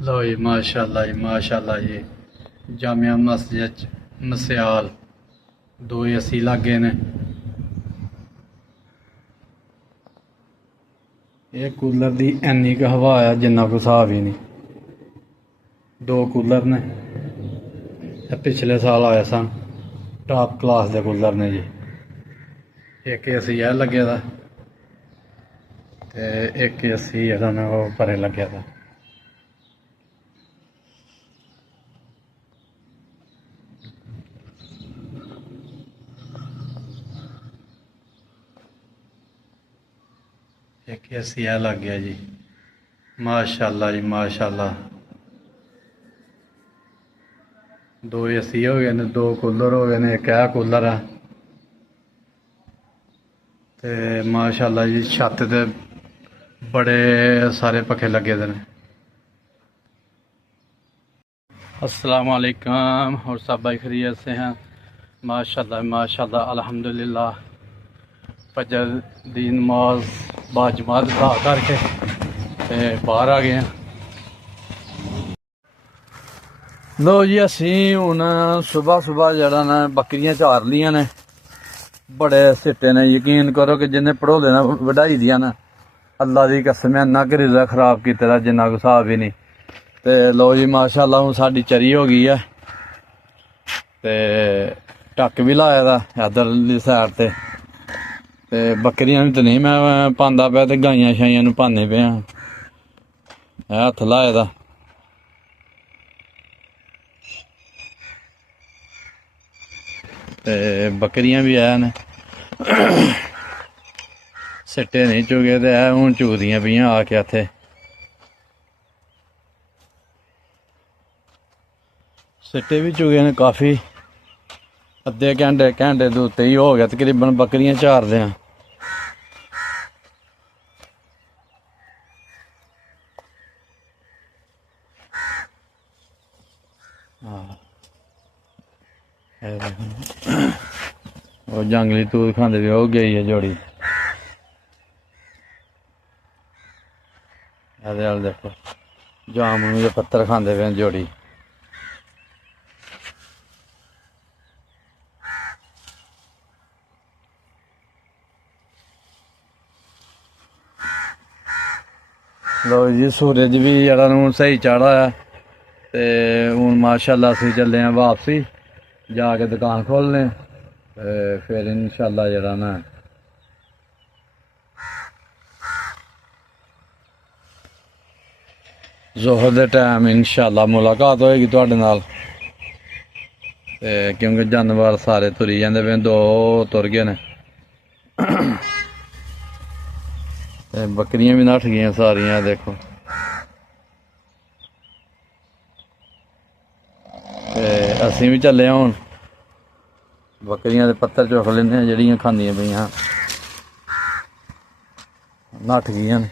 लो जी माशाल्लाह जी जामिया मस्जिद मसियाल दो एसी लागे ने। ये कूलर दी इन्नी क हवा आ जिन्ना कोई हिसाब ही नहीं। दो कूलर ने पिछले साल आए सन टॉप क्लास दे कूलर ने जी। एक एसी है लगे दा ते एक एसी जेह्ड़ा ना ओह् परे लग्गे दा। एक एसी है लग गया जी। माशाल्लाह जी माशाल्लाह। दो एसी हो गए ने, दो कूलर हो गए ने, एक है कूलर है ते माशाल्लाह जी छत ते बड़े सारे पखे लगे दे ने। अस्सलाम वालेकुम और सब भाई खैरियत से हैं। माशाल्लाह माशाल्लाह अल्हम्दुलिल्लाह। फजर दी नमाज बाजमात अदा करके ते बाहर आ गए हैं। लो जी असी हुण सुबह सुबह जरा ना बकरियां चार लियां ने। बड़े सिट्टे ने, यकीन करो कि जिन्हें पढ़ोले ने वढाई दियां ना, अल्लाह दी कसम है ना रिज़्क खराब कीते दा जिन्ना कोई हिसाब ही नहीं। ते लो जी माशाल्लाह हुण साडी चरी हो गई है ते टक भी लाए दा इधरली साइड ते बकरियां तो नहीं मैं पांदा पिया ते गाइयां शाइयां नूं पान्ने पे आं। हत्थ लाए दा ते बकरियां भी हैन। सिट्टे नहीं चुगे ते है हुण चुगदियां पियां आके इत्थे। सिट्टे भी चुगे ने काफ़ी, अद्धे घैंटे दे उत्ते ही हो गया तकरीबन बकरियां चारदे हैं। वो जंगली तूत खांदे पे ओह् गई है जोड़ी। एह्दे अल देखो जामुन के पत्तर खांदे पे जोड़ी। लो जी सूरज भी जरा हूँ सही चाढ़ा है ते हूँ माशाल्लाह असीं चले हैं वापसी जाके दुकान खोलने फिर इंशाल्लाह जरा ना जोहर दे टाइम इंशाल्लाह मुलाकात होएगी तुहाडे नाल। क्योंकि जानवर सारे तुरी जांदे पे, दो तुर गए ने बकरियां भी नट्ठ गई सारियां देखो। असीं भी चले हुण बकरियां दे पत्तर चुक लैने जेह्ड़ियां खांदियां पेइयां नट्ठ गेइयां न।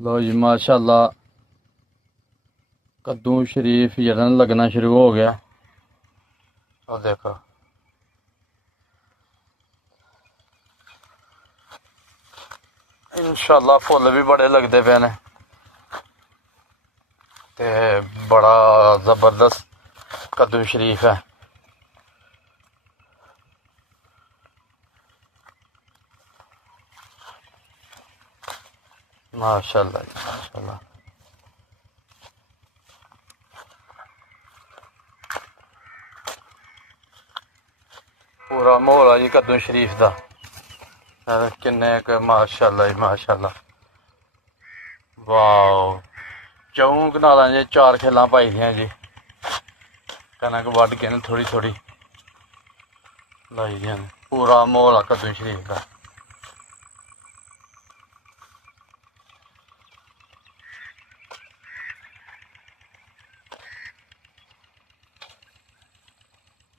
लो जी माशाल्लाह कद्दू शरीफ जेह्ड़ा लगना शुरू हो गया। और देखो इंशाल्लाह फुल भी बड़े लगते पे ने ते बड़ा जबरदस्त कद्दू शरीफ है। माशाल्लाह जी माशाल्लाह। पूरा माहौल है जी कद्दू शरीफ का किन्ने माशाल्लाह जी माशाल्लाह। वाओ चौं कनालां च चार खेलां पाई दियां जी। कनक वड्ढ के न थोड़ी थोड़ी लाई दियां न। पूरा माहौल है कद्दू शरीफ का।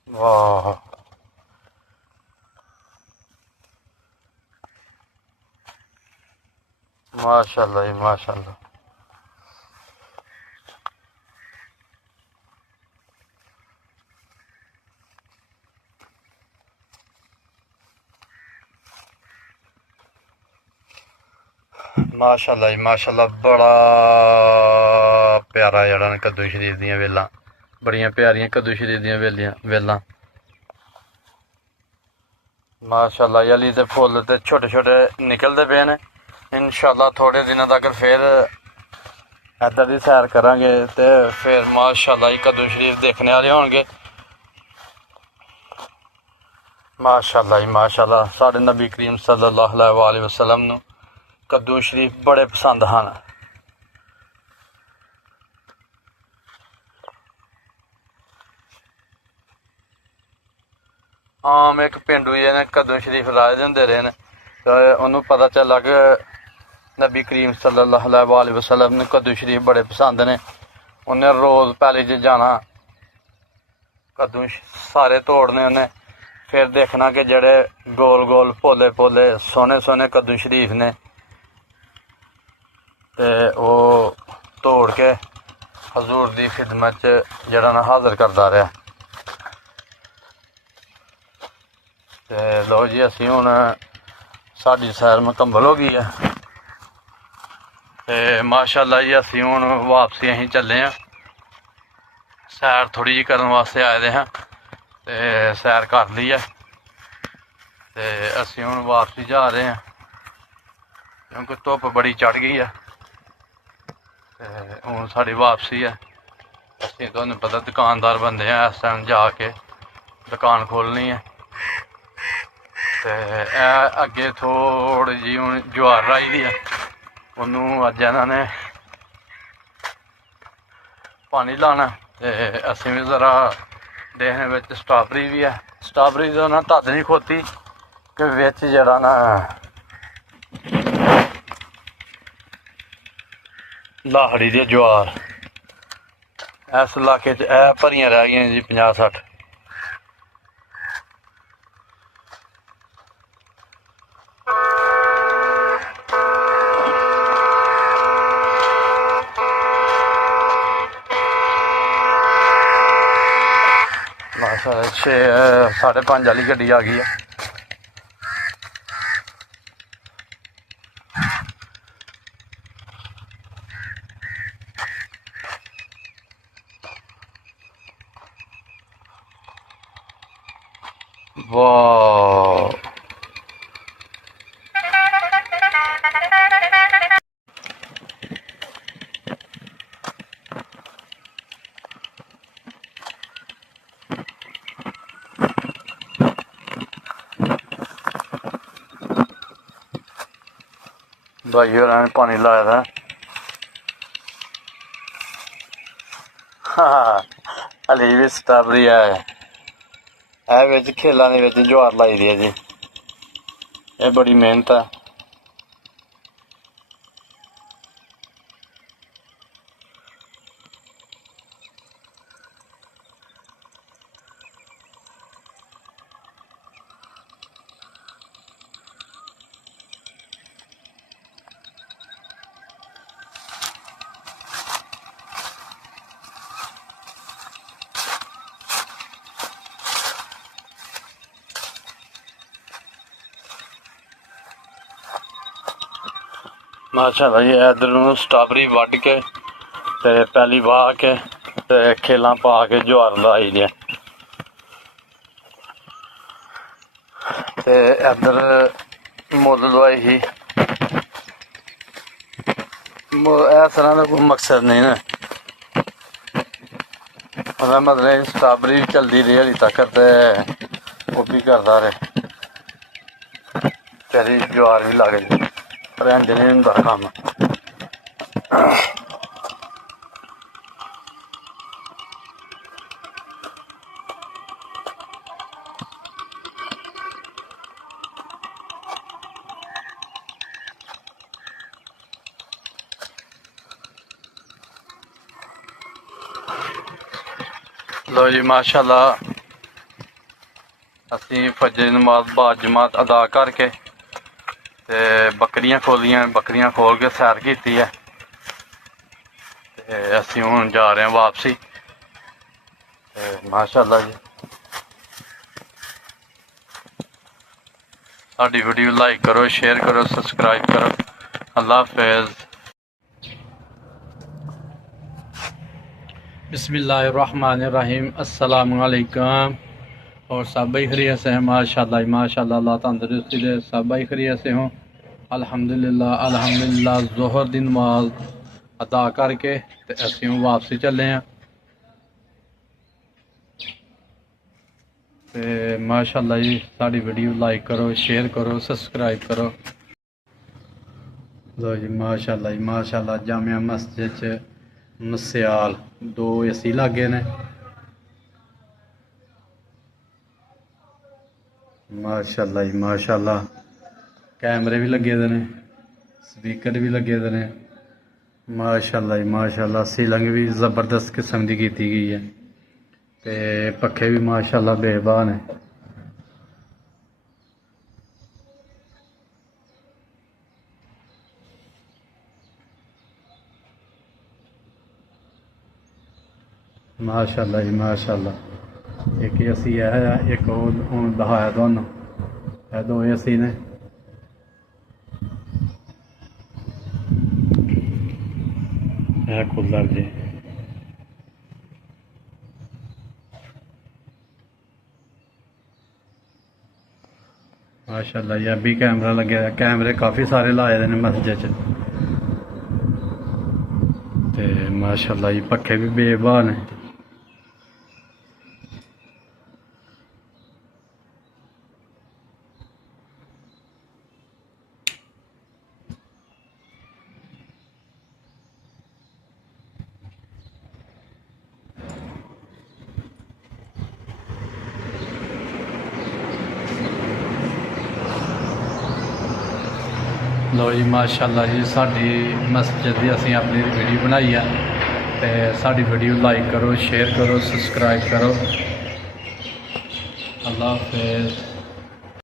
वाह माशाल्लाह जी माशाल्लाह। माशाल्लाह जी माशाल्लाह, बड़ा प्यारा जड़ा कद्दू शरीफ दियां वेलां, बड़ियां प्यारियां कद्दू शरीफ दियां वेलां माशाल्लाह। याली ते फुल ते छोटे छोटे निकलते पे ने। इंशाल्लाह थोड़े दिनों तक फिर इधर दी सैर करांगे ते फिर माशाल्लाह जी कद्दू शरीफ देखने वाले होंगे। माशाल्लाह जी माशाल्लाह, साढ़े नबी करीम सल्लल्लाहु अलैहि वसल्लम नूं कद्दू शरीफ बड़े पसंद हैं। आम एक पेंडू जी ने कद्दू शरीफ लाए दे होंदे रहे ने, तो उन्होंने पता चला कि नबी करीम सल्लल्लाहु अलैहि वसल्लम ने कद्दू शरीफ बड़े पसंद ने। उन्हें रोज़ पैली च जाना, कद्दू सारे तोड़ने उन्हें, फिर देखना कि जड़े गोल गोल भोले भोले सोहने सोहने कद्दू शरीफ ने, ते ओह् तोड़ के हजूर दी खिदमत च जड़ा ना हाज़र करदा रहा। ते लो जी असी हुण साडी सैर मुकम्मल हो गई है ते माशाल्लाह जी असी हुण वापसी असीं चले हैं। सैर थोड़ी जी करन वास्ते आए दे हैं ते सैर कर ली है ते असी हुण वापसी जा रहे हैं क्योंकि धुप्प बड़ी चढ़ गई है ते हुण साडी वापसी है। असीं तुहानूं पता दुकानदार बंदे हैं, इस टाइम जाके दुकान खोलनी है ते अगे थोड़ी जी हुण ज्वार राही दी है, उन्नू अज इन्हां ने पानी लाना ते असीं भी जरा देखने बिच स्ट्राबेरी भी है। स्ट्राबेरी तो ना तद नहीं खोती कि बिच जड़ा ना लाहड़ी दी ज्वार इस इलाके च भरियां रह गई जी 50-60। माशाल्लाह 6:30 वाली गड्डी आ गई है। वाह भाई होर पानी लाए दा हली भी स्ट्राबेरी है बिच खेलां दे विच ज्वार लाई दी है जी। ये बड़ी मेहनत है। माशाल्लाह जी इधर स्ट्राबेरी वड्ढ के ते पैली वाह के ते खेलां पा के ज्वार लाई दी ते इधर मुल्ल लवाई ही। इस तरह का कोई मकसद नहीं ना, मतलब स्ट्राबेरी भी चलती रही हली तक ते ओह् भी करदा रहे, तेरी ज्वार भी लग गई पर इंज नहीं होंदा कम्म। लो जी माशाल्लाह असी फजर दी नमाज बाद जमात अदा करके ते बकरियां खोलियां, बकरियां खोल के सैर की है ते असी हुण जा रहे हैं वापसी। माशाल्लाह जी साडी वीडियो लाइक करो, शेयर करो, सब्सक्राइब करो अल्लाह हाफिज़। बिस्मिल्लाहिर्रहमानिर्रहीम। अस्सलाम वालेकुम। और सब भाई खैरियत से हैं? माशाल्लाह माशाल्लाह, अल्लाह तंदुरुस्ती दे, सब भाई खैरियत से हों। अल्हम्दुलिल्लाह अल्हम्दुलिल्लाह। ज़ोहर दी नमाज अदा करके ते असीं वापसी चले हैं। ते माशाल्लाह जी, साड़ी वीडियो लाइक करो, शेयर करो, सब्सक्राइब करो। लो जी माशाल्लाह जी माशाल्लाह, जामिया मस्जिद च मस्याल 2 AC लागे ने। माशाल्लाह जी माशाल्लाह, कैमरे भी लगे दे ने, स्पीकर भी लगे दे ने। माशाल्लाह जी माशाल्लाह, सीलिंग भी ज़बरदस्त किस्म की की गई है ते पखे भी माशाल्लाह बेबा ने। माशाल्लाह जी माशाल्लाह, एक AC है, एक और दिखाया तुहानू, ये 2 AC ने। कूलर जी माशाल्लाह, ये भी कैमरा लगे, कैमरे काफ़ी सारे लाए दे ने मस्जिद च। ते माशाल्लाह जी, पखे भी बेबा ने। लो जी माशाल्लाह जी, साड़ी मस्जिद की असीं अपनी वीडियो बनाई है ते साड़ी वीडियो लाइक करो, शेयर करो, सब्सक्राइब करो। अल्लाह हाफिज़।